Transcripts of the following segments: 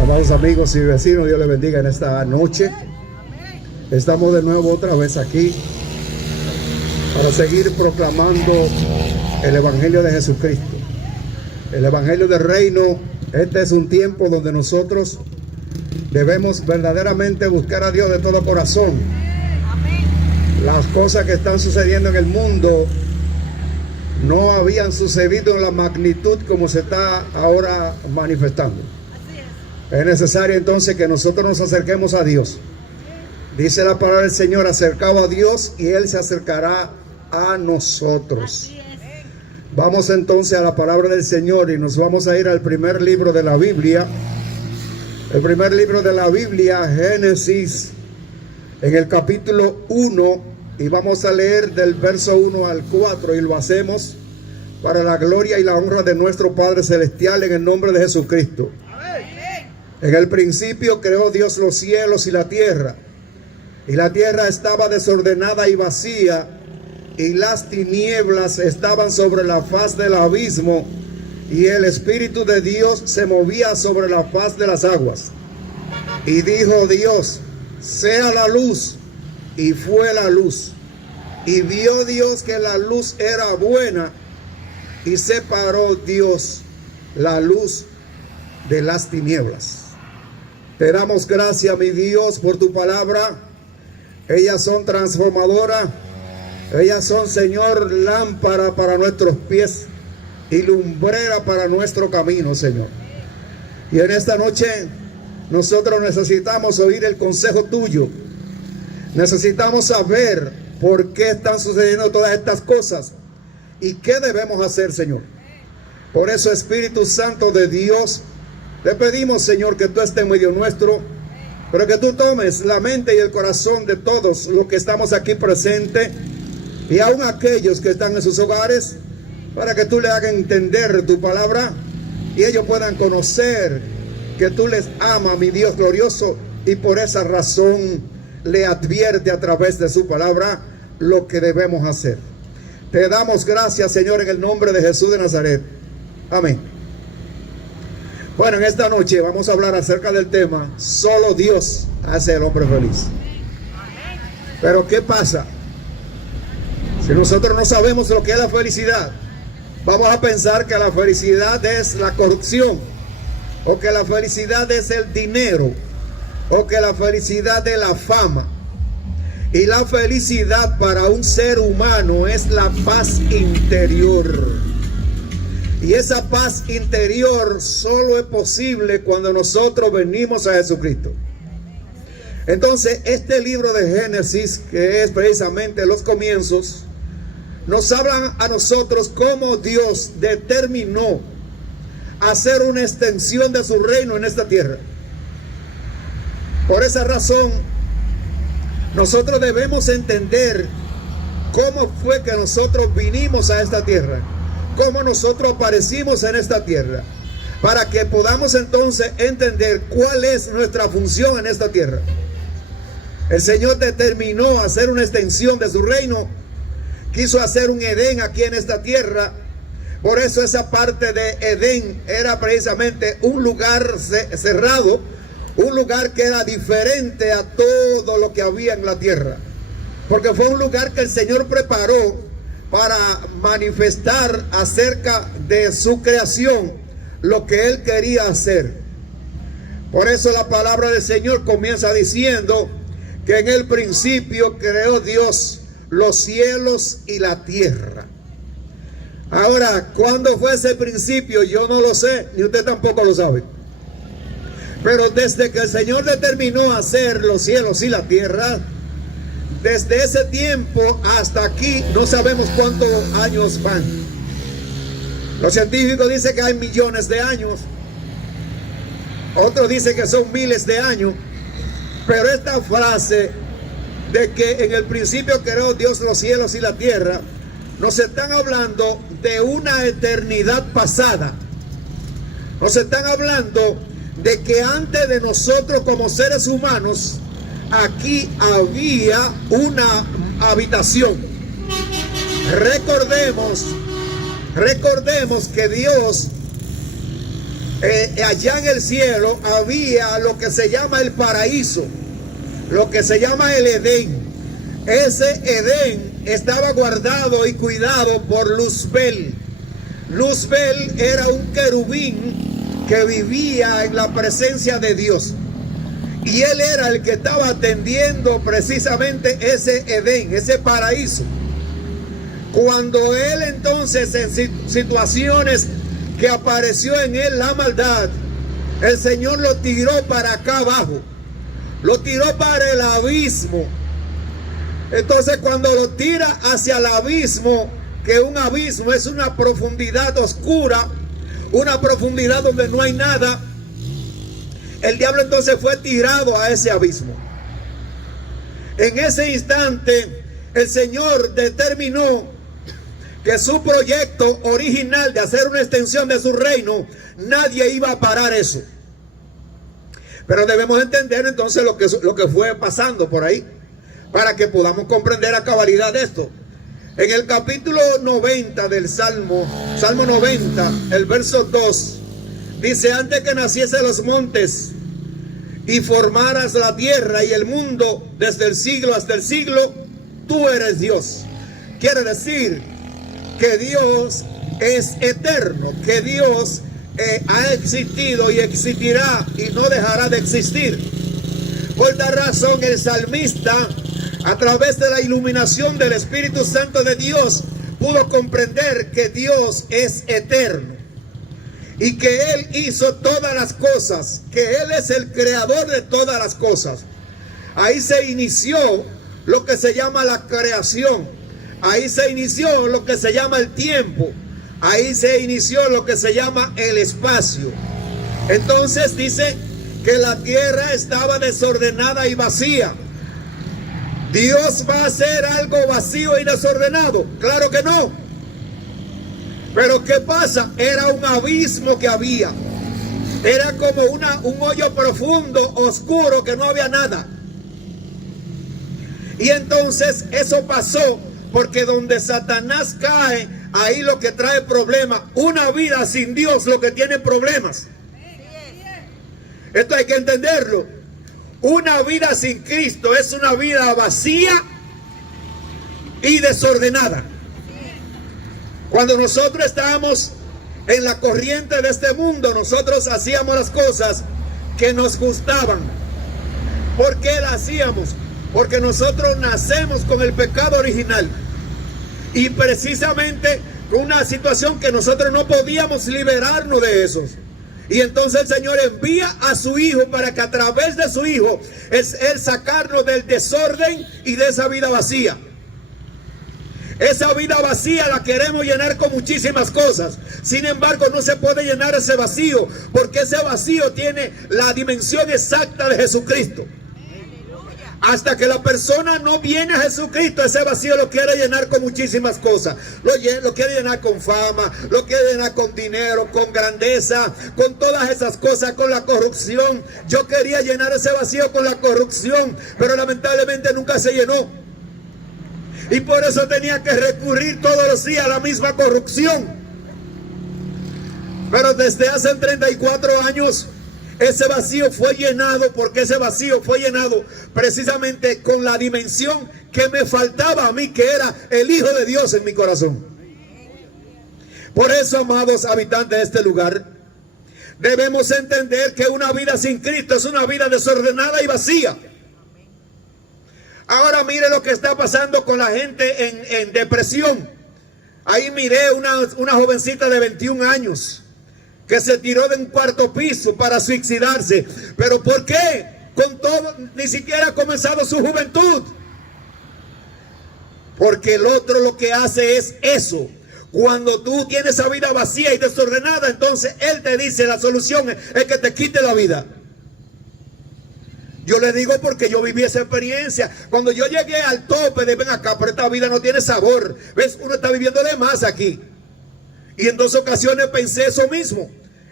Amados amigos y vecinos, Dios les bendiga en esta noche. Estamos de nuevo otra vez aquí para seguir proclamando el Evangelio de Jesucristo, el Evangelio del Reino. Este es un tiempo donde nosotros debemos verdaderamente buscar a Dios de todo corazón. Las cosas que están sucediendo en el mundo no habían sucedido en la magnitud como se está ahora manifestando. Es necesario entonces que nosotros nos acerquemos a Dios. Dice la palabra del Señor: acercaos a Dios y Él se acercará a nosotros. Vamos entonces a la palabra del Señor y nos vamos a ir al primer libro de la Biblia. El primer libro de la Biblia, Génesis, en el capítulo 1, y vamos a leer del verso 1 al 4, y lo hacemos para la gloria y la honra de nuestro Padre Celestial, en el nombre de Jesucristo. En el principio creó Dios los cielos y la tierra estaba desordenada y vacía, y las tinieblas estaban sobre la faz del abismo, y el Espíritu de Dios se movía sobre la faz de las aguas. Y dijo Dios: sea la luz, y fue la luz. Y vio Dios que la luz era buena, y separó Dios la luz de las tinieblas. Te damos gracias, mi Dios, por tu palabra. Ellas son transformadoras. Ellas son, Señor, lámpara para nuestros pies y lumbrera para nuestro camino, Señor. Y en esta noche nosotros necesitamos oír el consejo tuyo. Necesitamos saber por qué están sucediendo todas estas cosas y qué debemos hacer, Señor. Por eso, Espíritu Santo de Dios, te pedimos, Señor, que tú estés en medio nuestro, pero que tú tomes la mente y el corazón de todos los que estamos aquí presentes, y aún aquellos que están en sus hogares, para que tú le hagas entender tu palabra y ellos puedan conocer que tú les amas, mi Dios glorioso, y por esa razón le advierte a través de su palabra lo que debemos hacer. Te damos gracias, Señor, en el nombre de Jesús de Nazaret. Amén. Bueno, en esta noche vamos a hablar acerca del tema: solo Dios hace al hombre feliz. Pero ¿qué pasa? Si nosotros no sabemos lo que es la felicidad, vamos a pensar que la felicidad es la corrupción, o que la felicidad es el dinero, o que la felicidad es la fama. Y la felicidad para un ser humano es la paz interior. Y esa paz interior solo es posible cuando nosotros venimos a Jesucristo. Entonces, este libro de Génesis, que es precisamente los comienzos, nos hablan a nosotros cómo Dios determinó hacer una extensión de su reino en esta tierra. Por esa razón, nosotros debemos entender cómo fue que nosotros vinimos a esta tierra, cómo nosotros aparecimos en esta tierra, para que podamos entonces entender cuál es nuestra función en esta tierra. El Señor determinó hacer una extensión de su reino, quiso hacer un Edén aquí en esta tierra. Por eso esa parte de Edén era precisamente un lugar cerrado, un lugar que era diferente a todo lo que había en la tierra, porque fue un lugar que el Señor preparó para manifestar acerca de su creación lo que Él quería hacer. Por eso la palabra del Señor comienza diciendo que en el principio creó Dios los cielos y la tierra. Ahora, ¿cuándo fue ese principio? Yo no lo sé, ni usted tampoco lo sabe. Pero desde que el Señor determinó hacer los cielos y la tierra, desde ese tiempo hasta aquí, no sabemos cuántos años van. Los científicos dicen que hay millones de años. Otros dicen que son miles de años. Pero esta frase de que en el principio creó Dios los cielos y la tierra, nos están hablando de una eternidad pasada. Nos están hablando de que antes de nosotros como seres humanos, aquí había una habitación. Recordemos que Dios allá en el cielo había lo que se llama el paraíso, lo que se llama el Edén. Ese Edén estaba guardado y cuidado por Luzbel. Luzbel era un querubín que vivía en la presencia de Dios. Y él era el que estaba atendiendo precisamente ese Edén, ese paraíso. Cuando él entonces, en situaciones que apareció en él la maldad, el Señor lo tiró para acá abajo, lo tiró para el abismo. Entonces cuando lo tira hacia el abismo, que un abismo es una profundidad oscura, una profundidad donde no hay nada, el diablo entonces fue tirado a ese abismo. En ese instante el Señor determinó que su proyecto original de hacer una extensión de su reino, nadie iba a parar eso. Pero debemos entender entonces lo que fue pasando por ahí, para que podamos comprender a cabalidad esto. En el capítulo 90 del Salmo 90, el verso 2, dice: antes que naciesen los montes y formaras la tierra y el mundo, desde el siglo hasta el siglo, tú eres Dios. Quiere decir que Dios es eterno, que Dios ha existido y existirá y no dejará de existir. Por tal razón el salmista, a través de la iluminación del Espíritu Santo de Dios, pudo comprender que Dios es eterno y que Él hizo todas las cosas, que Él es el creador de todas las cosas. Ahí se inició lo que se llama la creación, ahí se inició lo que se llama el tiempo, ahí se inició lo que se llama el espacio. Entonces dice que la tierra estaba desordenada y vacía. ¿Dios va a hacer algo vacío y desordenado? Claro que no. Pero ¿qué pasa? Era un abismo que había. Era como un hoyo profundo, oscuro, que no había nada. Y entonces eso pasó porque donde Satanás cae, ahí lo que trae problemas. Una vida sin Dios lo que tiene problemas. Esto hay que entenderlo. Una vida sin Cristo es una vida vacía y desordenada. Cuando nosotros estábamos en la corriente de este mundo, nosotros hacíamos las cosas que nos gustaban. ¿Por qué las hacíamos? Porque nosotros nacemos con el pecado original. Y precisamente con una situación que nosotros no podíamos liberarnos de esos. Y entonces el Señor envía a su Hijo para que a través de su Hijo es Él sacarnos del desorden y de esa vida vacía. Esa vida vacía la queremos llenar con muchísimas cosas. Sin embargo, no se puede llenar ese vacío, porque ese vacío tiene la dimensión exacta de Jesucristo. Hasta que la persona no viene a Jesucristo, ese vacío lo quiere llenar con muchísimas cosas. Lo quiere llenar con fama, lo quiere llenar con dinero, con grandeza, con todas esas cosas, con la corrupción. Yo quería llenar ese vacío con la corrupción, pero lamentablemente nunca se llenó. Y por eso tenía que recurrir todos los días a la misma corrupción. Pero desde hace 34 años... ese vacío fue llenado, porque ese vacío fue llenado precisamente con la dimensión que me faltaba a mí, que era el Hijo de Dios en mi corazón. Por eso, amados habitantes de este lugar, debemos entender que una vida sin Cristo es una vida desordenada y vacía. Ahora mire lo que está pasando con la gente en depresión. Ahí miré una jovencita de 21 años. Que se tiró de un cuarto piso para suicidarse. ¿Pero por qué? Con todo, ni siquiera ha comenzado su juventud. Porque el otro lo que hace es eso. Cuando tú tienes esa vida vacía y desordenada, entonces él te dice la solución es que te quite la vida. Yo le digo porque yo viví esa experiencia. Cuando yo llegué al tope de ven acá, pero esta vida no tiene sabor. ¿Ves? Uno está viviendo de más aquí. Y en 2 ocasiones pensé eso mismo.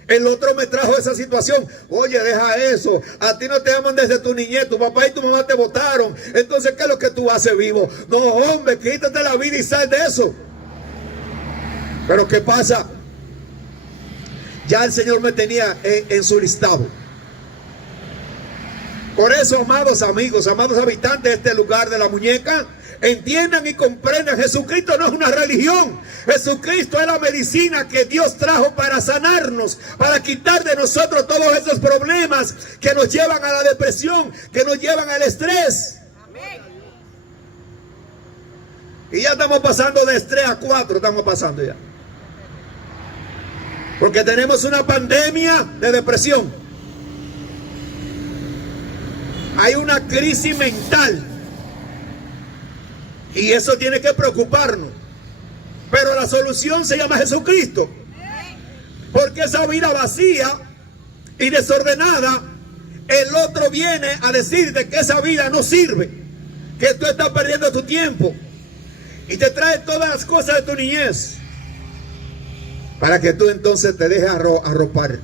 El otro me trajo esa situación. Oye, deja eso. A ti no te aman desde tu niñez. Tu papá y tu mamá te botaron. Entonces, ¿qué es lo que tú haces vivo? No, hombre, quítate la vida y sal de eso. Pero ¿qué pasa? ya el Señor me tenía en su listado. Por eso, amados amigos, amados habitantes de este lugar de la muñeca, entiendan y comprendan, Jesucristo no es una religión. Jesucristo es la medicina que Dios trajo para sanarnos, para quitar de nosotros todos esos problemas que nos llevan a la depresión, que nos llevan al estrés. Y ya estamos pasando de estrés a 4, estamos pasando ya. Porque tenemos una pandemia de depresión. Hay una crisis mental. Y eso tiene que preocuparnos. Pero la solución se llama Jesucristo. Porque esa vida vacía y desordenada, el otro viene a decirte que esa vida no sirve, que tú estás perdiendo tu tiempo. Y te trae todas las cosas de tu niñez, para que tú entonces te dejes arropar.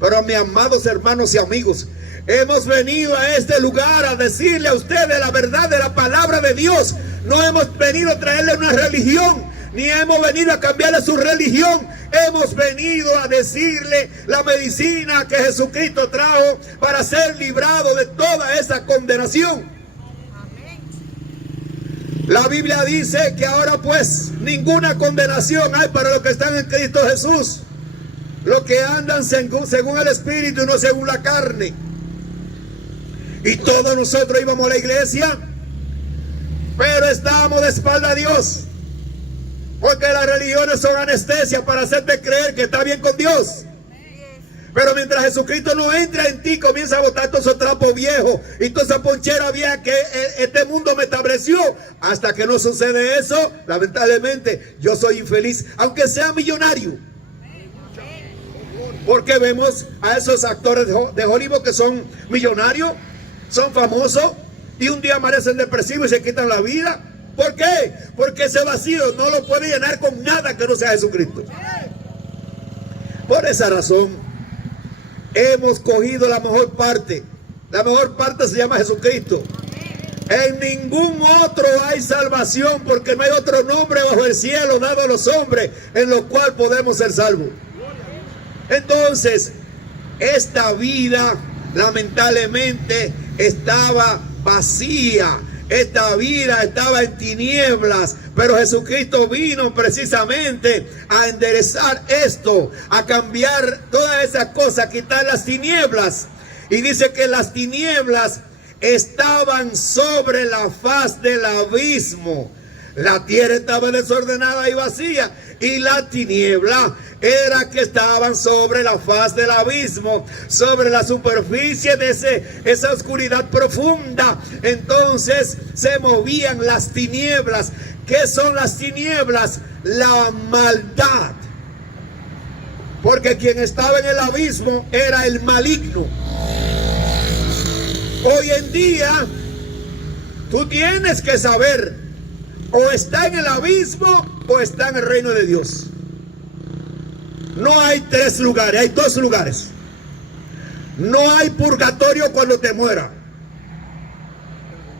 Pero mis amados hermanos y amigos, hemos venido a este lugar a decirle a ustedes la verdad de la palabra de Dios. No hemos venido a traerle una religión, ni hemos venido a cambiarle su religión. Hemos venido a decirle la medicina que Jesucristo trajo para ser librado de toda esa condenación. La Biblia dice que ahora pues ninguna condenación hay para los que están en Cristo Jesús, los que andan según el Espíritu y no según la carne. Y todos nosotros íbamos a la iglesia, pero estábamos de espalda a Dios, porque las religiones son anestesia para hacerte creer que está bien con Dios. Pero mientras Jesucristo no entra en ti, comienza a botar todos esos trapos viejos y toda esa ponchera vieja que este mundo me estableció. Hasta que no sucede eso, lamentablemente yo soy infeliz, aunque sea millonario. Porque vemos a esos actores de Hollywood que son millonarios, son famosos, y un día amanecen depresivos y se quitan la vida. ¿Por qué? Porque ese vacío no lo puede llenar con nada que no sea Jesucristo. Por esa razón hemos cogido la mejor parte. La mejor parte se llama Jesucristo. En ningún otro hay salvación, porque no hay otro nombre bajo el cielo dado a los hombres en lo cual podemos ser salvos. Entonces, esta vida lamentablemente estaba vacía. Esta vida estaba en tinieblas, pero Jesucristo vino precisamente a enderezar esto, a cambiar todas esas cosas, a quitar las tinieblas. Y dice que las tinieblas estaban sobre la faz del abismo. La tierra estaba desordenada y vacía, y la tiniebla era que estaban sobre la faz del abismo, sobre la superficie de esa oscuridad profunda. Entonces se movían las tinieblas. ¿Qué son las tinieblas? La maldad. Porque quien estaba en el abismo era el maligno. Hoy en día tú tienes que saber, o está en el abismo o está en el reino de Dios. No hay 3 lugares, hay 2 lugares. No hay purgatorio cuando te muera.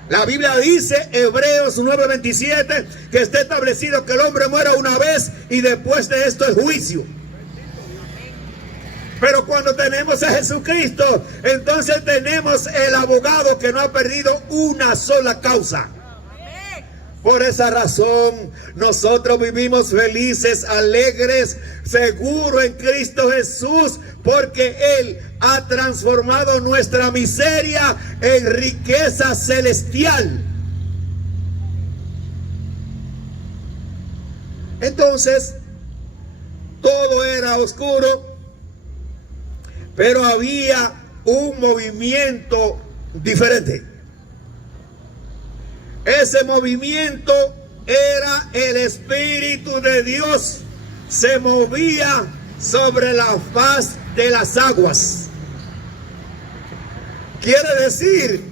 La Biblia dice, Hebreos 9:27, que está establecido que el hombre muera una vez y después de esto es juicio. Pero cuando tenemos a Jesucristo, entonces tenemos el abogado que no ha perdido una sola causa. Por esa razón, nosotros vivimos felices, alegres, seguros en Cristo Jesús, porque Él ha transformado nuestra miseria en riqueza celestial. Entonces, todo era oscuro, pero había un movimiento diferente. Ese movimiento era el Espíritu de Dios. Se movía sobre la faz de las aguas. Quiere decir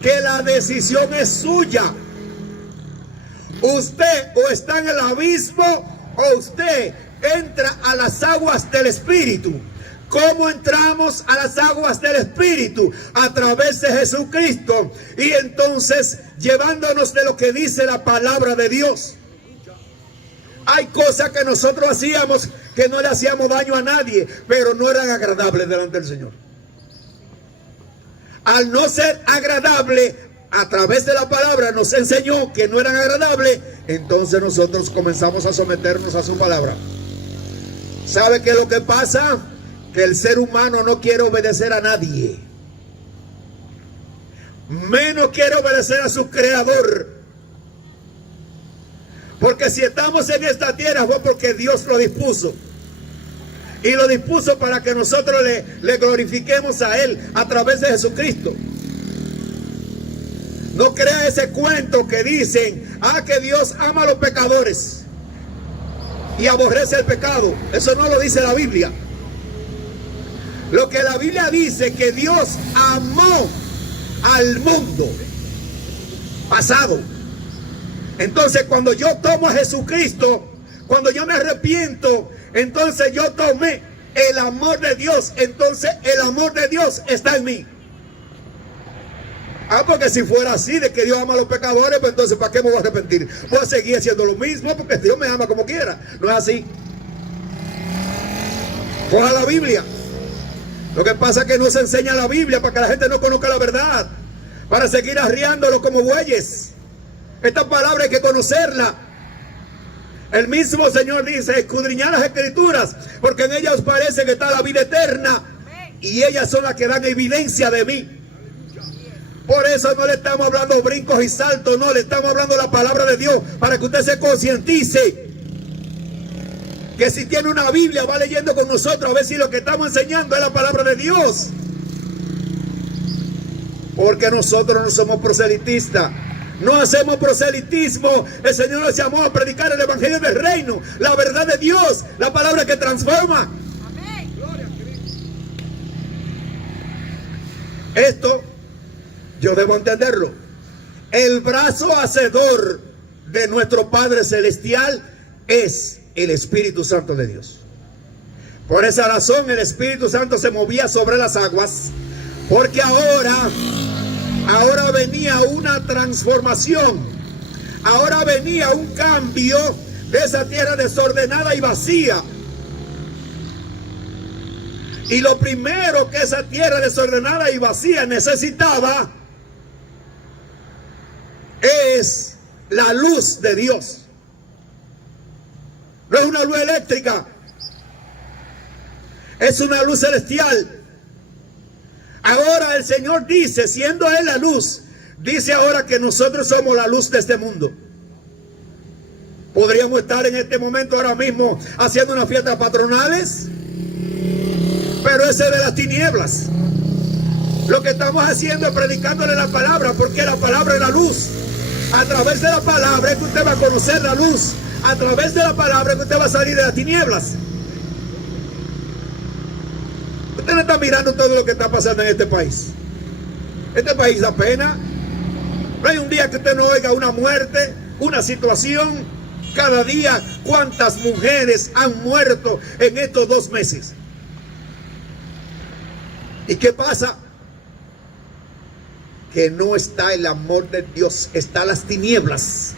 que la decisión es suya. Usted o está en el abismo o usted entra a las aguas del Espíritu. ¿Cómo entramos a las aguas del Espíritu? A través de Jesucristo. Y entonces llevándonos de lo que dice la palabra de Dios. Hay cosas que nosotros hacíamos que no le hacíamos daño a nadie, pero no eran agradables delante del Señor. Al no ser agradable, a través de la palabra nos enseñó que no eran agradables, entonces nosotros comenzamos a someternos a su palabra. ¿Sabe qué es lo que pasa? Que el ser humano no quiere obedecer a nadie, menos quiere obedecer a su creador. Porque si estamos en esta tierra fue porque Dios lo dispuso. Y lo dispuso para que nosotros le glorifiquemos a Él a través de Jesucristo. No crea ese cuento que dicen, que Dios ama a los pecadores y aborrece el pecado. Eso no lo dice la Biblia. Lo que la Biblia dice, que Dios amó al mundo pasado. Entonces cuando yo tomo a Jesucristo, cuando yo me arrepiento, entonces yo tomé el amor de Dios. Entonces el amor de Dios está en mí. Porque si fuera así, de que Dios ama a los pecadores, pues entonces ¿para qué me voy a arrepentir? Voy a seguir haciendo lo mismo, porque Dios me ama como quiera. No es así. Coja la Biblia. Lo que pasa es que no se enseña la Biblia para que la gente no conozca la verdad, para seguir arriándolo como bueyes. Esta palabra hay que conocerla. El mismo Señor dice, escudriñad las Escrituras, porque en ellas os parece que está la vida eterna, y ellas son las que dan evidencia de mí. Por eso no le estamos hablando brincos y saltos, no, le estamos hablando la palabra de Dios, para que usted se concientice. Que si tiene una Biblia, va leyendo con nosotros, a ver si lo que estamos enseñando es la palabra de Dios. Porque nosotros no somos proselitistas. No hacemos proselitismo. El Señor nos llamó a predicar el evangelio del reino, la verdad de Dios, la palabra que transforma. Amén. Esto yo debo entenderlo. El brazo hacedor de nuestro Padre Celestial es el Espíritu Santo de Dios. Por esa razón el Espíritu Santo se movía sobre las aguas, porque ahora venía una transformación, ahora venía un cambio de esa tierra desordenada y vacía. Y lo primero que esa tierra desordenada y vacía necesitaba es la luz de Dios. No es una luz eléctrica, es una luz celestial. Ahora el Señor dice, siendo Él la luz, dice ahora que nosotros somos la luz de este mundo. Podríamos estar en este momento ahora mismo haciendo unas fiestas patronales, pero ese es de las tinieblas. Lo que estamos haciendo es predicándole la palabra, porque la palabra es la luz. A través de la palabra es que usted va a conocer la luz. A través de la palabra es que usted va a salir de las tinieblas. Usted no está mirando todo lo que está pasando en este país. Este país da pena. No hay un día que usted no oiga una muerte, una situación. Cada día, ¿cuántas mujeres han muerto en estos 2 meses? ¿Y qué pasa? Que no está el amor de Dios, están las tinieblas.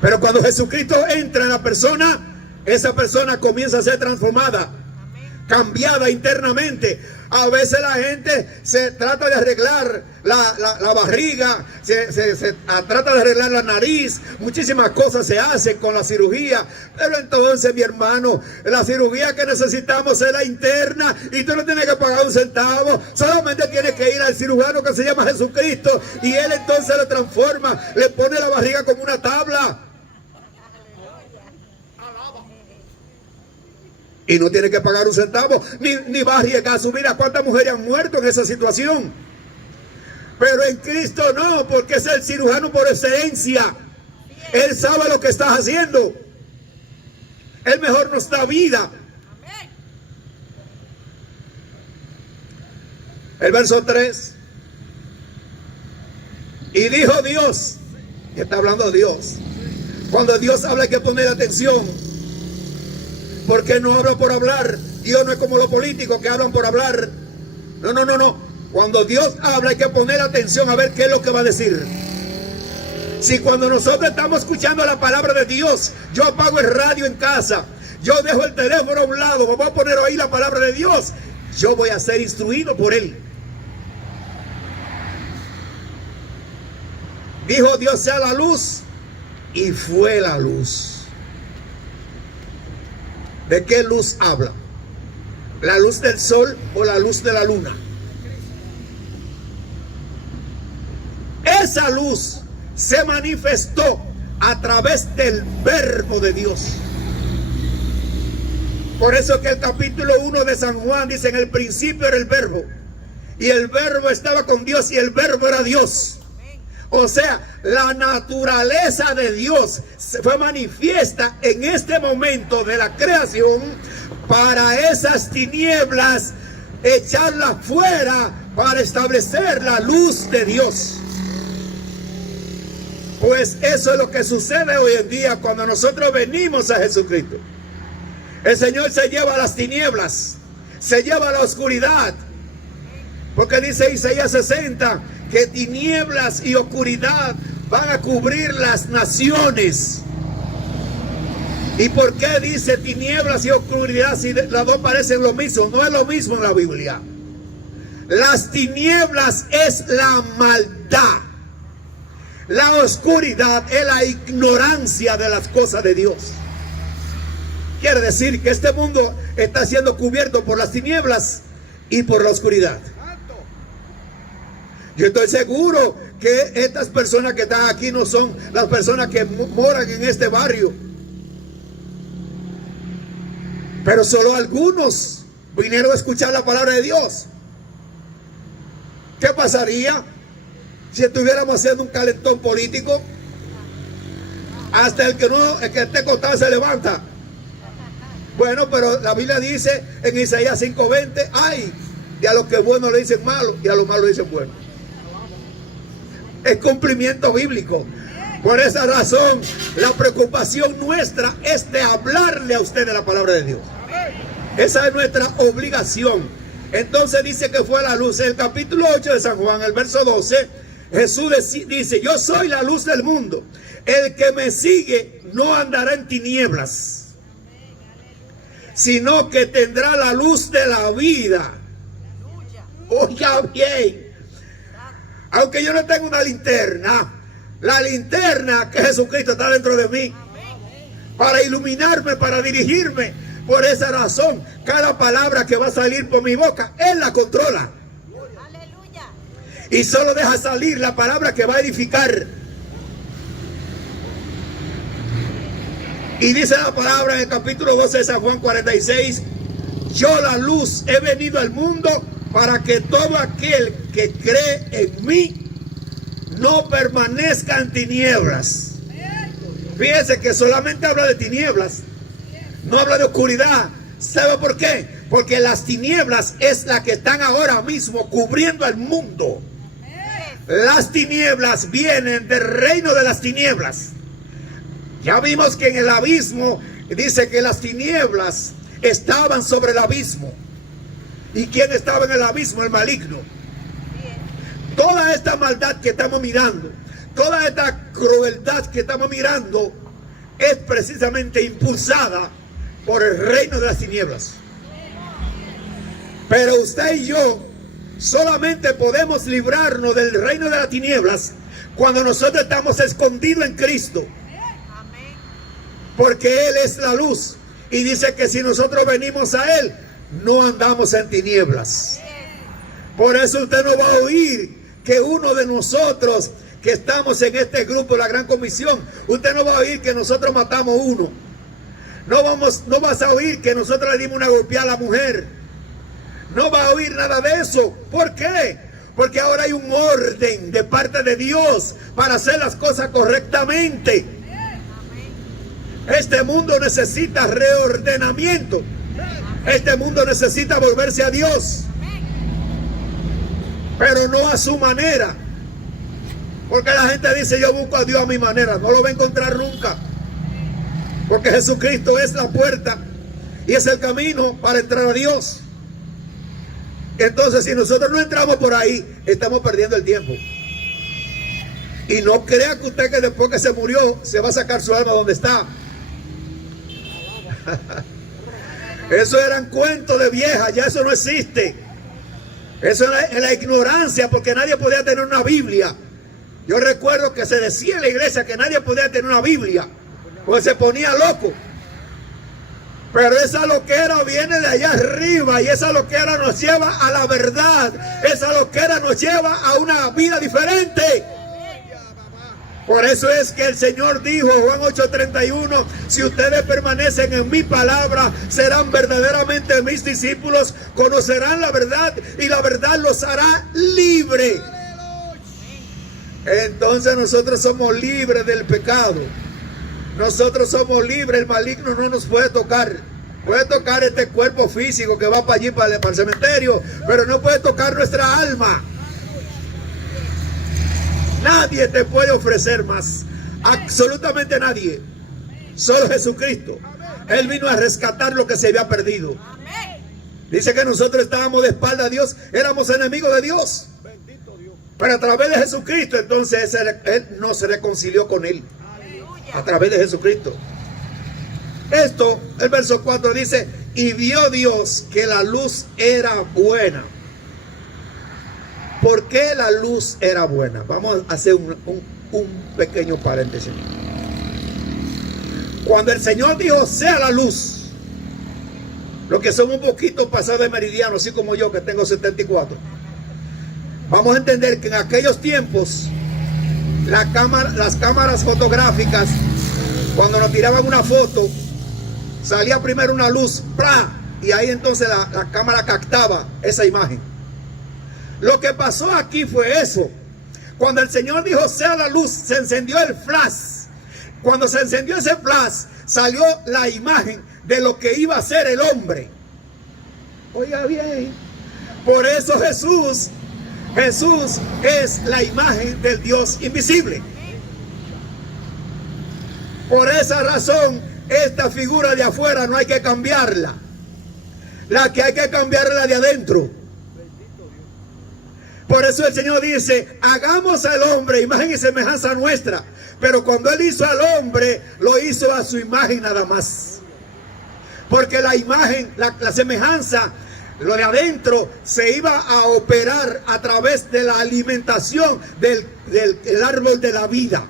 Pero cuando Jesucristo entra en la persona, esa persona comienza a ser transformada, cambiada internamente. A veces la gente se trata de arreglar la barriga, se trata de arreglar la nariz, muchísimas cosas se hacen con la cirugía. Pero entonces, mi hermano, la cirugía que necesitamos es la interna, y tú no tienes que pagar un centavo, solamente tienes que ir al cirujano que se llama Jesucristo, y Él entonces lo transforma, le pone la barriga como una tabla. Y no tiene que pagar un centavo, ni va a arriesgar su vida. ¿Cuántas mujeres han muerto en esa situación? Pero en Cristo no, porque es el cirujano por excelencia. Él sabe lo que estás haciendo. Él mejor nos da vida. El verso 3. Y dijo Dios, que está hablando Dios. Cuando Dios habla hay que poner atención. Porque no habla por hablar. Dios no es como los políticos que hablan por hablar. No. Cuando Dios habla hay que poner atención a ver qué es lo que va a decir. Si cuando nosotros estamos escuchando la palabra de Dios, yo apago el radio en casa, yo dejo el teléfono a un lado, vamos a poner ahí la palabra de Dios, yo voy a ser instruido por Él. Dijo Dios sea la luz, y fue la luz. ¿De qué luz habla? ¿La luz del sol o la luz de la luna? Esa luz se manifestó a través del verbo de Dios. Por eso que el capítulo 1 de San Juan dice: en el principio era el verbo, y el verbo estaba con Dios, y el verbo era Dios. O sea, la naturaleza de Dios se fue manifiesta en este momento de la creación para esas tinieblas echarlas fuera, para establecer la luz de Dios. Pues eso es lo que sucede hoy en día cuando nosotros venimos a Jesucristo. El Señor se lleva las tinieblas, se lleva la oscuridad. Porque dice Isaías 60 que tinieblas y oscuridad van a cubrir las naciones. ¿Y por qué dice tinieblas y oscuridad si las dos parecen lo mismo? No es lo mismo en la Biblia. Las tinieblas es la maldad. La oscuridad es la ignorancia de las cosas de Dios. Quiere decir que este mundo está siendo cubierto por las tinieblas y por la oscuridad. Yo estoy seguro que estas personas que están aquí no son las personas que moran en este barrio. Pero solo algunos vinieron a escuchar la palabra de Dios. ¿Qué pasaría si estuviéramos haciendo un calentón político? Hasta el que esté acostado se levanta. Bueno, pero la Biblia dice en Isaías 5:20, ay, y a los que buenos le dicen malo, y a los malos le dicen bueno. Es cumplimiento bíblico. Por esa razón, la preocupación nuestra es de hablarle a usted de la palabra de Dios. Esa es nuestra obligación. Entonces dice que fue la luz. En el capítulo 8 de San Juan, el verso 12, Jesús dice: yo soy la luz del mundo. El que me sigue no andará en tinieblas, sino que tendrá la luz de la vida. Oiga bien. Aunque yo no tengo una linterna, la linterna que Jesucristo está dentro de mí para iluminarme, para dirigirme. Por esa razón, cada palabra que va a salir por mi boca, Él la controla. Y solo deja salir la palabra que va a edificar. Y dice la palabra en el capítulo 12 de San Juan 46: yo la luz he venido al mundo para que todo aquel que cree en mí no permanezca en tinieblas. Fíjense que solamente habla de tinieblas, no habla de oscuridad. ¿Sabe por qué? Porque las tinieblas es la que están ahora mismo cubriendo el mundo. Las tinieblas vienen del reino de las tinieblas. Ya vimos que en el abismo dice que las tinieblas estaban sobre el abismo. ¿Y quién estaba en el abismo? El maligno. Toda esta maldad que estamos mirando, toda esta crueldad que estamos mirando, es precisamente impulsada por el reino de las tinieblas. Pero usted y yo solamente podemos librarnos del reino de las tinieblas cuando nosotros estamos escondidos en Cristo. Porque Él es la luz. Y dice que si nosotros venimos a Él, no andamos en tinieblas. Por eso usted no va a oír que uno de nosotros que estamos en este grupo de la Gran Comisión, usted no va a oír que nosotros matamos uno. No vas a oír que nosotros le dimos una golpeada a la mujer. No va a oír nada de eso. ¿Por qué? Porque ahora hay un orden de parte de Dios para hacer las cosas correctamente. Este mundo necesita reordenamiento. Este mundo necesita volverse a Dios, pero no a su manera. Porque la gente dice: yo busco a Dios a mi manera. No lo va a encontrar nunca. Porque Jesucristo es la puerta y es el camino para entrar a Dios. Entonces, si nosotros no entramos por ahí, estamos perdiendo el tiempo. Y no crea que usted que después que se murió se va a sacar su alma donde está. Eso eran cuentos de vieja, ya eso no existe. Eso es la ignorancia, porque nadie podía tener una Biblia. Yo recuerdo que se decía en la iglesia que nadie podía tener una Biblia, porque se ponía loco. Pero esa loquera viene de allá arriba, y esa loquera nos lleva a la verdad. Esa loquera nos lleva a una vida diferente. Por eso es que el Señor dijo, Juan 8:31, si ustedes permanecen en mi palabra, serán verdaderamente mis discípulos, conocerán la verdad y la verdad los hará libre. Entonces nosotros somos libres del pecado. Nosotros somos libres, el maligno no nos puede tocar. Puede tocar este cuerpo físico que va para allí, para el cementerio, pero no puede tocar nuestra alma. Nadie te puede ofrecer más. Absolutamente nadie. Solo Jesucristo. Él vino a rescatar lo que se había perdido. Dice que nosotros estábamos de espalda a Dios. Éramos enemigos de Dios. Pero a través de Jesucristo, entonces Él nos reconcilió con Él. A través de Jesucristo. Esto, el verso 4 dice, y vio Dios que la luz era buena. ¿Por qué la luz era buena? Vamos a hacer un pequeño paréntesis. Cuando el Señor dijo, sea la luz, los que somos un poquito pasados de meridiano, así como yo, que tengo 74, vamos a entender que en aquellos tiempos, las cámaras fotográficas, cuando nos tiraban una foto, salía primero una luz, ¡pra! Y ahí entonces la cámara captaba esa imagen. Lo que pasó aquí fue eso. Cuando el Señor dijo, sea la luz, se encendió el flash. Cuando se encendió ese flash, salió la imagen de lo que iba a ser el hombre. Oiga bien. Por eso Jesús es la imagen del Dios invisible. Por esa razón, esta figura de afuera no hay que cambiarla. La que hay que cambiar es la de adentro. Por eso el Señor dice, hagamos al hombre imagen y semejanza nuestra. Pero cuando Él hizo al hombre, lo hizo a su imagen nada más. Porque la imagen, la semejanza, lo de adentro, se iba a operar a través de la alimentación del árbol de la vida.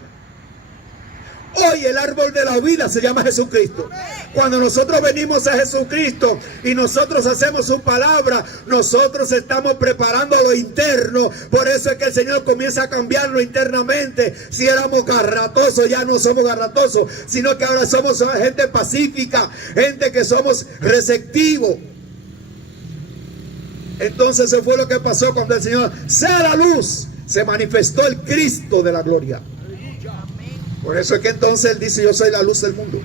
Hoy el árbol de la vida se llama Jesucristo. Cuando nosotros venimos a Jesucristo y nosotros hacemos su palabra, nosotros estamos preparando lo interno. Por eso es que el Señor comienza a cambiarlo internamente. Si éramos garratosos, ya no somos garratosos, sino que ahora somos gente pacífica, gente que somos receptivos. Entonces eso fue lo que pasó cuando el Señor, sea la luz, se manifestó el Cristo de la gloria. Por eso es que entonces Él dice, yo soy la luz del mundo.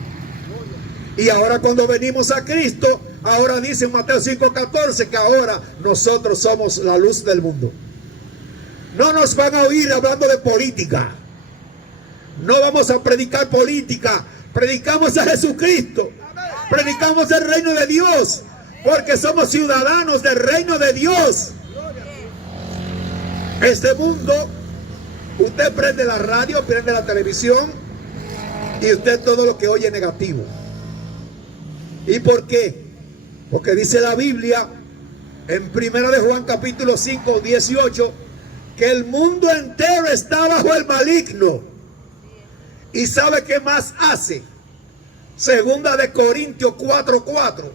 Y ahora cuando venimos a Cristo, ahora dice en Mateo 5:14 que ahora nosotros somos la luz del mundo. No nos van a oír hablando de política. No vamos a predicar política. Predicamos a Jesucristo. Predicamos el reino de Dios. Porque somos ciudadanos del reino de Dios. Este mundo, usted prende la radio, prende la televisión y usted todo lo que oye es negativo. ¿Y por qué? Porque dice la Biblia en 1 de Juan capítulo 5:18 que el mundo entero está bajo el maligno. ¿Y sabe qué más hace? Segunda de Corintios 4:4.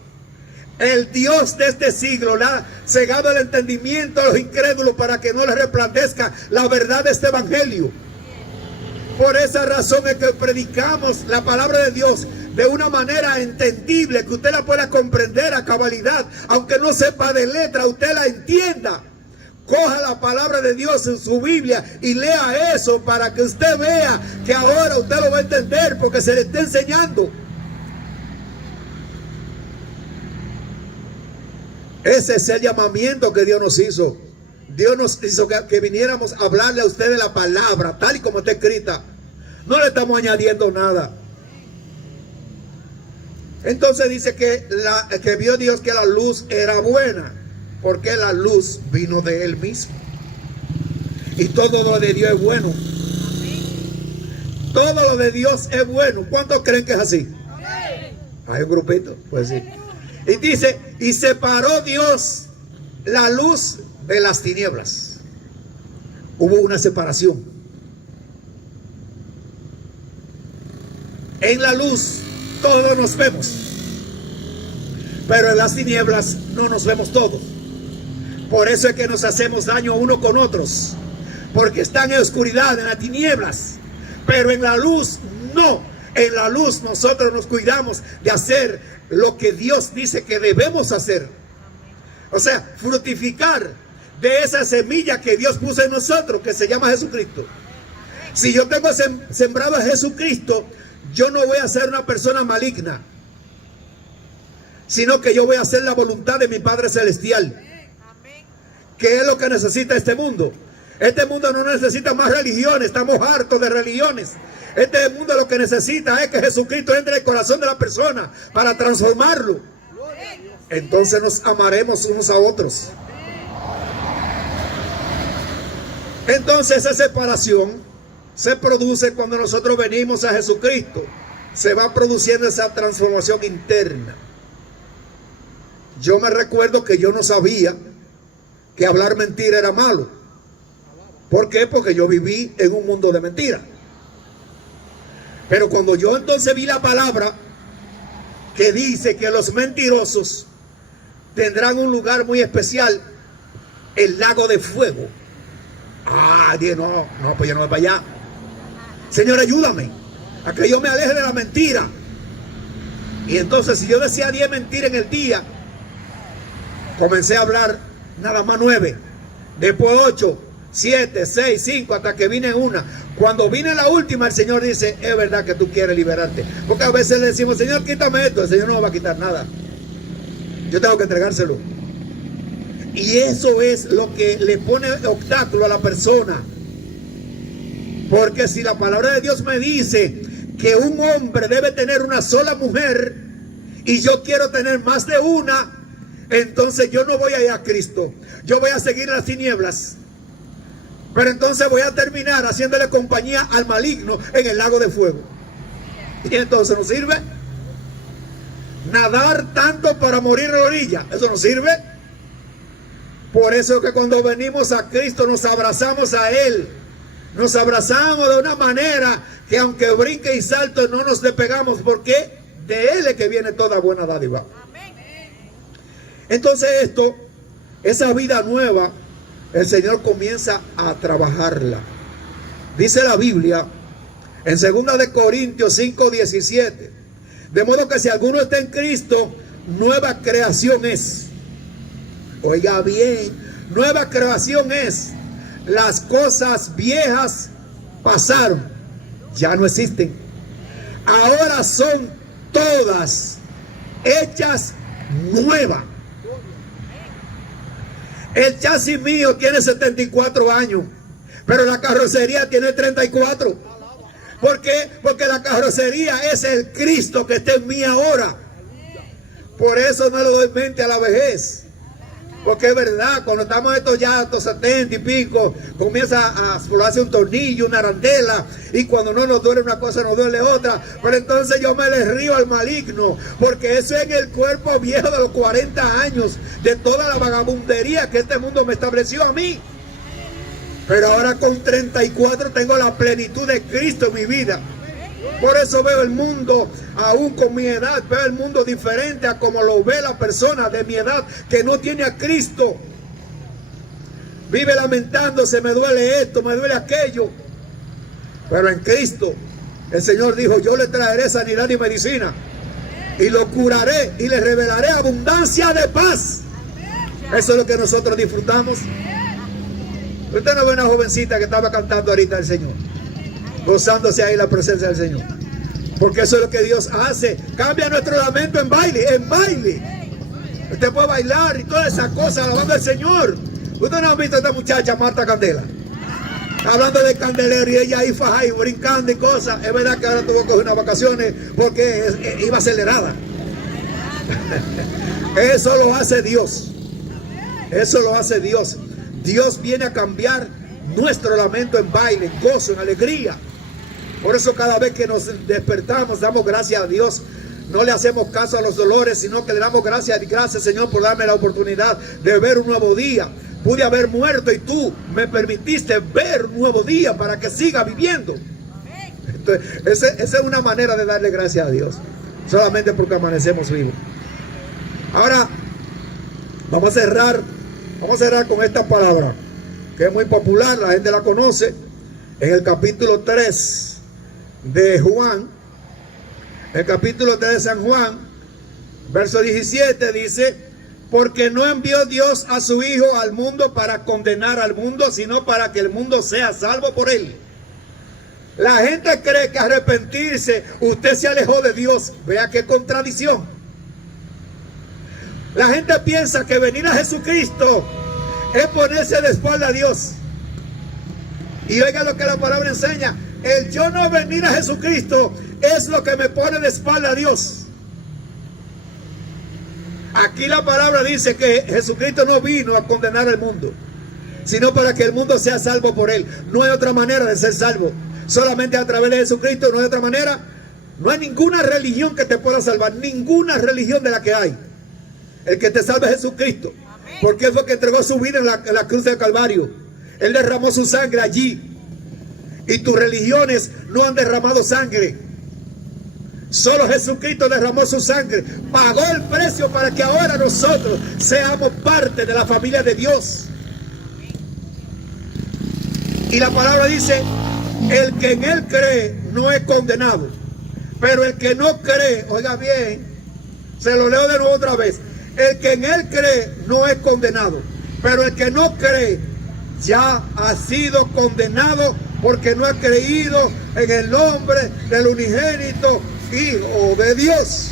El Dios de este siglo le ha cegado el entendimiento a los incrédulos para que no les resplandezca la verdad de este evangelio. Por esa razón es que predicamos la palabra de Dios de una manera entendible, que usted la pueda comprender a cabalidad, aunque no sepa de letra, usted la entienda. Coja la palabra de Dios en su Biblia y lea eso para que usted vea que ahora usted lo va a entender porque se le está enseñando. Ese es el llamamiento que Dios nos hizo. Dios nos hizo que viniéramos a hablarle a usted de la palabra, tal y como está escrita. No le estamos añadiendo nada. Entonces dice que vio Dios que la luz era buena, porque la luz vino de Él mismo. Y todo lo de Dios es bueno. todo lo de Dios es bueno. ¿Cuántos creen que es así? Hay un grupito, pues sí. Y dice, y separó Dios la luz de las tinieblas. Hubo una separación. En la luz todos nos vemos, pero en las tinieblas no nos vemos todos. Por eso es que nos hacemos daño uno con otros, porque están en oscuridad, en las tinieblas. Pero en la luz no. En la luz nosotros nos cuidamos de hacer lo que Dios dice que debemos hacer. O sea, fructificar de esa semilla que Dios puso en nosotros, que se llama Jesucristo. Si yo tengo sembrado a Jesucristo, yo no voy a ser una persona maligna, sino que yo voy a hacer la voluntad de mi Padre Celestial. ¿Qué es lo que necesita este mundo? Este mundo no necesita más religiones, estamos hartos de religiones. Este mundo lo que necesita es que Jesucristo entre en el corazón de la persona para transformarlo. Entonces nos amaremos unos a otros. Entonces esa separación se produce cuando nosotros venimos a Jesucristo. Se va produciendo esa transformación interna. Yo me recuerdo que yo no sabía que hablar mentira era malo. ¿Por qué? Porque yo viví en un mundo de mentira. Pero cuando yo entonces vi la palabra que dice que los mentirosos tendrán un lugar muy especial, el lago de fuego. Dije, no, pues yo no voy para allá. Señor, ayúdame a que yo me aleje de la mentira. Y entonces si yo decía 10 mentiras en el día, comencé a hablar nada más 9, después 8, 7, 6, 5, hasta que vine una. Cuando vine la última, el Señor dice, es verdad que tú quieres liberarte. Porque a veces le decimos, Señor, quítame esto. El Señor no me va a quitar nada. Yo tengo que entregárselo. Y eso es lo que le pone obstáculo a la persona. Porque si la palabra de Dios me dice que un hombre debe tener una sola mujer y yo quiero tener más de una, entonces yo no voy a ir a Cristo. Yo voy a seguir las tinieblas. Pero entonces voy a terminar haciéndole compañía al maligno en el lago de fuego. Y entonces no sirve. Nadar tanto para morir en la orilla, eso no sirve. Por eso que cuando venimos a Cristo nos abrazamos a Él. Nos abrazamos de una manera que aunque brinque y salte no nos despegamos, porque de Él es que viene toda buena dádiva. Entonces esa vida nueva, el Señor comienza a trabajarla. Dice la Biblia en 2 de Corintios 5:17, de modo que si alguno está en Cristo, nueva creación es. Oiga bien, nueva creación es. Las cosas viejas pasaron, ya no existen. Ahora son todas hechas nuevas. El chasis mío tiene 74 años, pero la carrocería tiene 34. ¿Por qué? Porque la carrocería es el Cristo que está en mí ahora. Por eso no le doy mente a la vejez. Porque es verdad, cuando estamos estos 70 y pico, comienza a formarse un tornillo, una arandela, y cuando no nos duele una cosa, nos duele otra. Pero entonces yo me le río al maligno, porque eso es en el cuerpo viejo de los 40 años, de toda la vagabundería que este mundo me estableció a mí. Pero ahora con 34 tengo la plenitud de Cristo en mi vida. Por eso veo el mundo, aún con mi edad, veo el mundo diferente a como lo ve la persona de mi edad que no tiene a Cristo. Vive lamentándose, me duele esto, me duele aquello. Pero en Cristo, el Señor dijo, yo le traeré sanidad y medicina. Y lo curaré y le revelaré abundancia de paz. Eso es lo que nosotros disfrutamos. Usted no ve una jovencita que estaba cantando ahorita al Señor, gozándose ahí la presencia del Señor, porque eso es lo que Dios hace. Cambia nuestro lamento en baile, en baile. Usted puede bailar y todas esas cosas alabando al Señor. Usted no ha visto a esta muchacha Marta Candela hablando de candelero y ella ahí faja y brincando y cosas. Es verdad que ahora tuvo que coger unas vacaciones porque iba acelerada. Eso lo hace Dios. Eso lo hace Dios. Dios viene a cambiar nuestro lamento en baile, en gozo, en alegría. Por eso cada vez que nos despertamos damos gracias a Dios. No le hacemos caso a los dolores, sino que le damos gracias Señor, por darme la oportunidad de ver un nuevo día. Pude haber muerto y tú me permitiste ver un nuevo día para que siga viviendo. Entonces, esa es una manera de darle gracias a Dios, solamente porque amanecemos vivos. Ahora vamos a cerrar con esta palabra que es muy popular, la gente la conoce. En el capítulo 3 de Juan, el capítulo 3 de San Juan, verso 17 dice: porque no envió Dios a su Hijo al mundo para condenar al mundo, sino para que el mundo sea salvo por él. La gente cree que arrepentirse, usted se alejó de Dios. Vea qué contradicción. La gente piensa que venir a Jesucristo es ponerse de espalda a Dios. Y oiga lo que la palabra enseña: el yo no venir a Jesucristo es lo que me pone de espalda a Dios. Aquí la palabra dice que Jesucristo no vino a condenar al mundo, sino para que el mundo sea salvo por él. No hay otra manera de ser salvo, solamente a través de Jesucristo. No hay otra manera. No hay ninguna religión que te pueda salvar, ninguna religión de la que hay. El que te salva es Jesucristo, porque Él fue que entregó su vida en la cruz del Calvario. Él derramó su sangre allí. Y tus religiones no han derramado sangre. Solo Jesucristo derramó su sangre, pagó el precio para que ahora nosotros seamos parte de la familia de Dios. Y la palabra dice: el que en Él cree no es condenado, pero el que no cree, oiga bien, se lo leo de nuevo otra vez: el que en Él cree no es condenado, pero el que no cree ya ha sido condenado, porque no ha creído en el nombre del unigénito Hijo de Dios.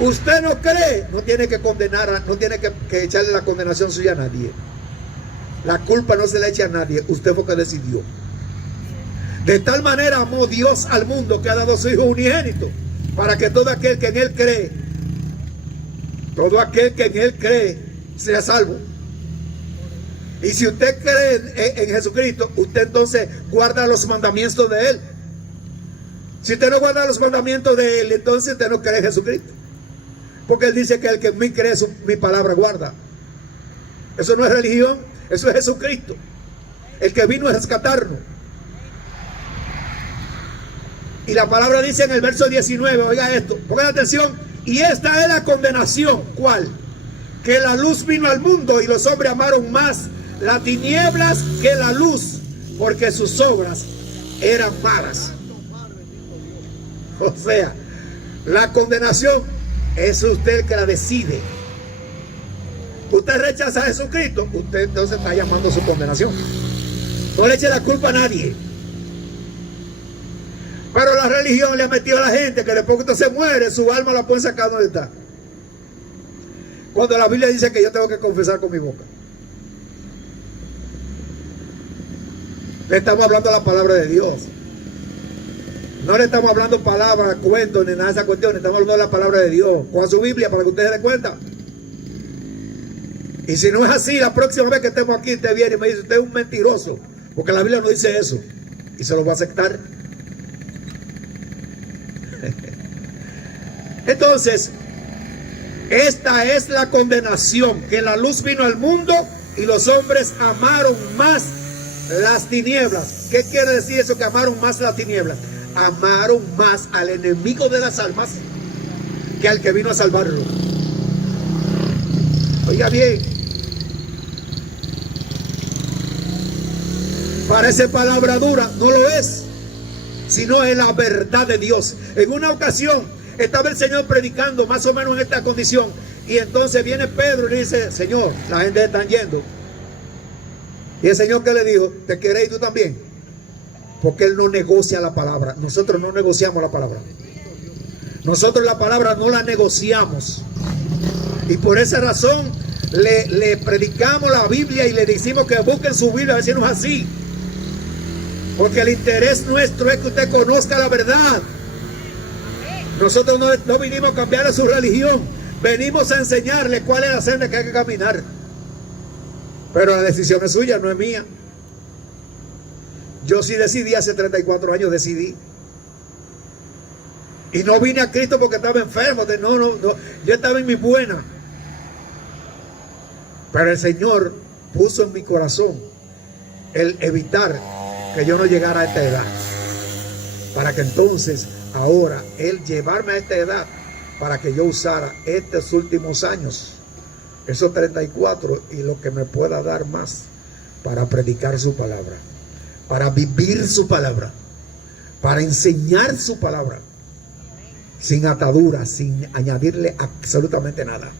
Usted no cree, no tiene que condenar, no tiene que echarle la condenación suya a nadie. La culpa no se le echa a nadie, usted fue que decidió. De tal manera amó Dios al mundo, que ha dado a su Hijo unigénito, para que todo aquel que en Él cree, todo aquel que en Él cree, sea salvo. Y si usted cree en Jesucristo, usted entonces guarda los mandamientos de Él. Si usted no guarda los mandamientos de Él, entonces usted no cree en Jesucristo. Porque Él dice que el que en mí cree, mi palabra guarda. Eso no es religión, eso es Jesucristo, el que vino a rescatarnos. Y la palabra dice en el verso 19, oiga esto, pongan atención: y esta es la condenación. ¿Cuál? Que la luz vino al mundo y los hombres amaron más las tinieblas que la luz, porque sus obras eran malas. O sea, la condenación es usted el que la decide. Usted rechaza a Jesucristo, usted entonces está llamando su condenación. No le eche la culpa a nadie. Pero la religión le ha metido a la gente que después que usted se muere, su alma la pueden sacar donde está. Cuando la Biblia dice que yo tengo que confesar con mi boca. Le estamos hablando la palabra de Dios. No le estamos hablando palabras, cuentos, ni nada de esas cuestiones. Estamos hablando de la palabra de Dios. Con su Biblia para que ustedes se den cuenta. Y si no es así, la próxima vez que estemos aquí, usted viene y me dice: usted es un mentiroso, porque la Biblia no dice eso. Y se lo va a aceptar. Entonces, esta es la condenación, que la luz vino al mundo y los hombres amaron más las tinieblas. ¿Qué quiere decir eso, que amaron más las tinieblas? Amaron más al enemigo de las almas que al que vino a salvarlo. Oiga bien, parece palabra dura, no lo es, sino es la verdad de Dios. En una ocasión estaba el Señor predicando más o menos en esta condición, y entonces viene Pedro y le dice: Señor, la gente está yendo. Y el Señor, ¿qué le dijo? ¿Te quieres ir tú también? Porque Él no negocia la palabra. Nosotros no negociamos la palabra. Nosotros la palabra no la negociamos. Y por esa razón le predicamos la Biblia y le decimos que busquen su Biblia, a ver si no es así. Porque el interés nuestro es que usted conozca la verdad. Nosotros no vinimos a cambiar a su religión. Venimos a enseñarle cuál es la senda que hay que caminar. Pero la decisión es suya, no es mía. Yo sí decidí, hace 34 años decidí. Y no vine a Cristo porque estaba enfermo. No. Yo estaba en mi buena. Pero el Señor puso en mi corazón el evitar que yo no llegara a esta edad. Para que entonces, ahora, Él llevarme a esta edad para que yo usara estos últimos años, esos 34 y lo que me pueda dar más, para predicar su palabra, para vivir su palabra, para enseñar su palabra, sin ataduras, sin añadirle absolutamente nada.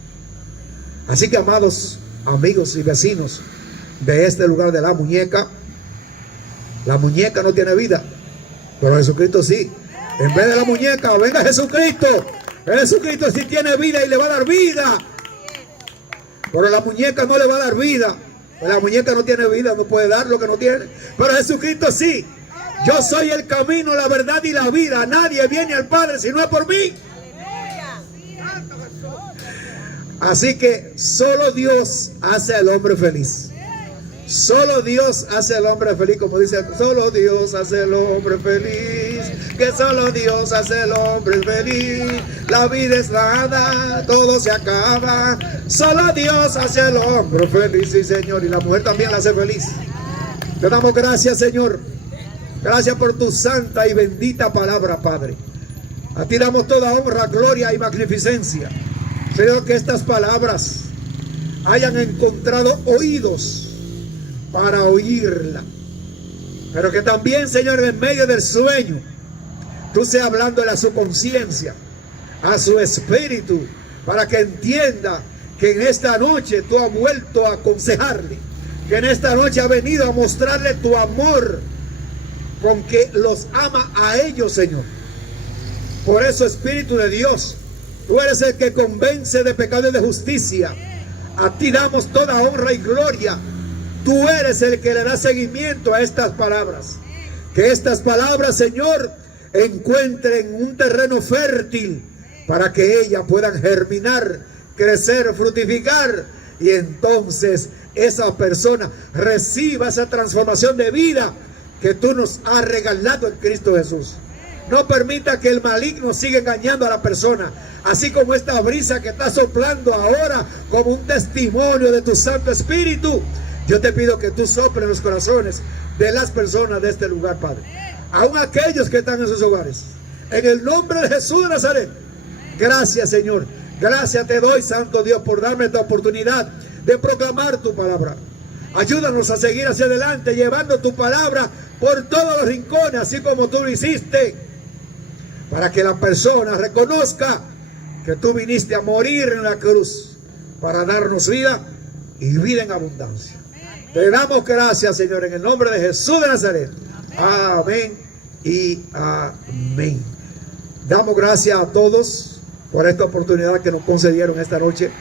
Así que, amados amigos y vecinos de este lugar de la muñeca no tiene vida, pero Jesucristo sí. En vez de la muñeca, venga Jesucristo. Jesucristo sí tiene vida y le va a dar vida. Pero la muñeca no le va a dar vida. La muñeca no tiene vida, no puede dar lo que no tiene. Pero Jesucristo sí. Yo soy el camino, la verdad y la vida. Nadie viene al Padre si no es por mí. Así que solo Dios hace al hombre feliz. Solo Dios hace al hombre feliz, como dice, solo Dios hace al hombre feliz, que solo Dios hace al hombre feliz. La vida es nada, todo se acaba, solo Dios hace al hombre feliz, sí Señor, y la mujer también la hace feliz. Te damos gracias, Señor, gracias por tu santa y bendita palabra, Padre. A ti damos toda honra, gloria y magnificencia. Señor, que estas palabras hayan encontrado oídos para oírla, pero que también, Señor, en medio del sueño tú seas hablándole a su conciencia, a su espíritu, para que entienda que en esta noche tú has vuelto a aconsejarle, que en esta noche has venido a mostrarle tu amor con que los ama a ellos, Señor. Por eso, Espíritu de Dios, tú eres el que convence de pecado y de justicia. A ti damos toda honra y gloria. Tú eres el que le da seguimiento a estas palabras. Que estas palabras, Señor, encuentren un terreno fértil para que ellas puedan germinar, crecer, fructificar, y entonces esa persona reciba esa transformación de vida que tú nos has regalado en Cristo Jesús. No permita que el maligno siga engañando a la persona, así como esta brisa que está soplando ahora como un testimonio de tu Santo Espíritu. Yo te pido que tú soples en los corazones de las personas de este lugar, Padre, aún aquellos que están en sus hogares, en el nombre de Jesús de Nazaret. Gracias, Señor, gracias te doy, Santo Dios, por darme esta oportunidad de proclamar tu palabra. Ayúdanos a seguir hacia adelante, llevando tu palabra por todos los rincones, así como tú lo hiciste, para que la persona reconozca que tú viniste a morir en la cruz para darnos vida y vida en abundancia. Te damos gracias, Señor, en el nombre de Jesús de Nazaret. Amén y amén. Damos gracias a todos por esta oportunidad que nos concedieron esta noche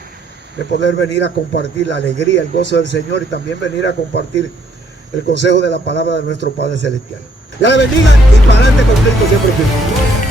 de poder venir a compartir la alegría, el gozo del Señor, y también venir a compartir el consejo de la palabra de nuestro Padre Celestial. Ya le bendiga y para adelante con Cristo siempre firme.